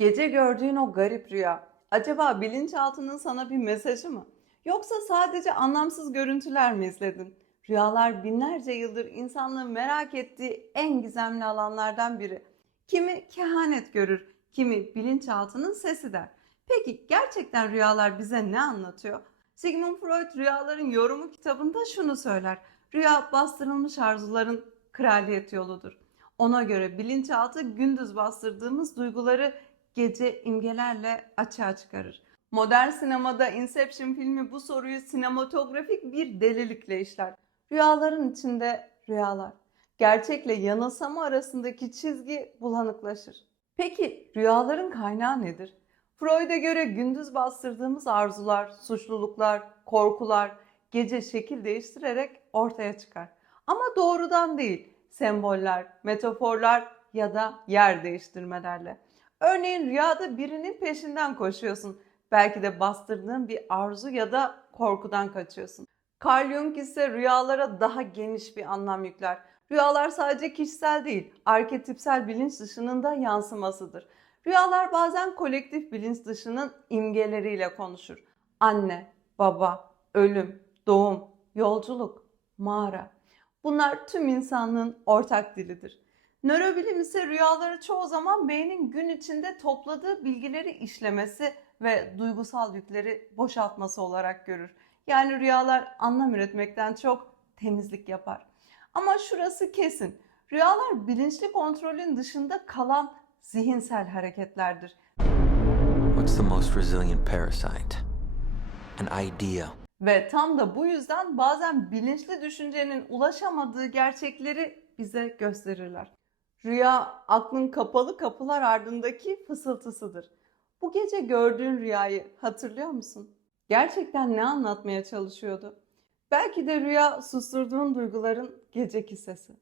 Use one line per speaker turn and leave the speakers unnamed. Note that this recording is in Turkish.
Gece gördüğün o garip rüya, acaba bilinçaltının sana bir mesajı mı? Yoksa sadece anlamsız görüntüler mi izledin? Rüyalar binlerce yıldır insanlığın merak ettiği en gizemli alanlardan biri. Kimi kehanet görür, kimi bilinçaltının sesi der. Peki gerçekten rüyalar bize ne anlatıyor? Sigmund Freud Rüyaların Yorumu kitabında şunu söyler. Rüya bastırılmış arzuların kraliyet yoludur. Ona göre bilinçaltı gündüz bastırdığımız duyguları gece imgelerle açığa çıkarır. Modern sinemada Inception filmi bu soruyu sinematografik bir delilikle işler. Rüyaların içinde rüyalar. Gerçekle yanılsama arasındaki çizgi bulanıklaşır. Peki rüyaların kaynağı nedir? Freud'a göre gündüz bastırdığımız arzular, suçluluklar, korkular gece şekil değiştirerek ortaya çıkar. Ama doğrudan değil, semboller, metaforlar ya da yer değiştirmelerle. Örneğin rüyada birinin peşinden koşuyorsun. Belki de bastırdığın bir arzu ya da korkudan kaçıyorsun. Carl Jung ise rüyalara daha geniş bir anlam yükler. Rüyalar sadece kişisel değil, arketipsel bilinç dışının da yansımasıdır. Rüyalar bazen kolektif bilinç dışının imgeleriyle konuşur. Anne, baba, ölüm, doğum, yolculuk, mağara. Bunlar tüm insanlığın ortak dilidir. Nörobilim ise rüyaları çoğu zaman beynin gün içinde topladığı bilgileri işlemesi ve duygusal yükleri boşaltması olarak görür. Yani rüyalar anlam üretmekten çok temizlik yapar. Ama şurası kesin. Rüyalar bilinçli kontrolün dışında kalan zihinsel hareketlerdir.
What's the most resilient parasite? An idea.
Ve tam da bu yüzden bazen bilinçli düşüncenin ulaşamadığı gerçekleri bize gösterirler. Rüya aklın kapalı kapılar ardındaki fısıltısıdır. Bu gece gördüğün rüyayı hatırlıyor musun? Gerçekten ne anlatmaya çalışıyordu? Belki de rüya susturduğun duyguların geceki sesi.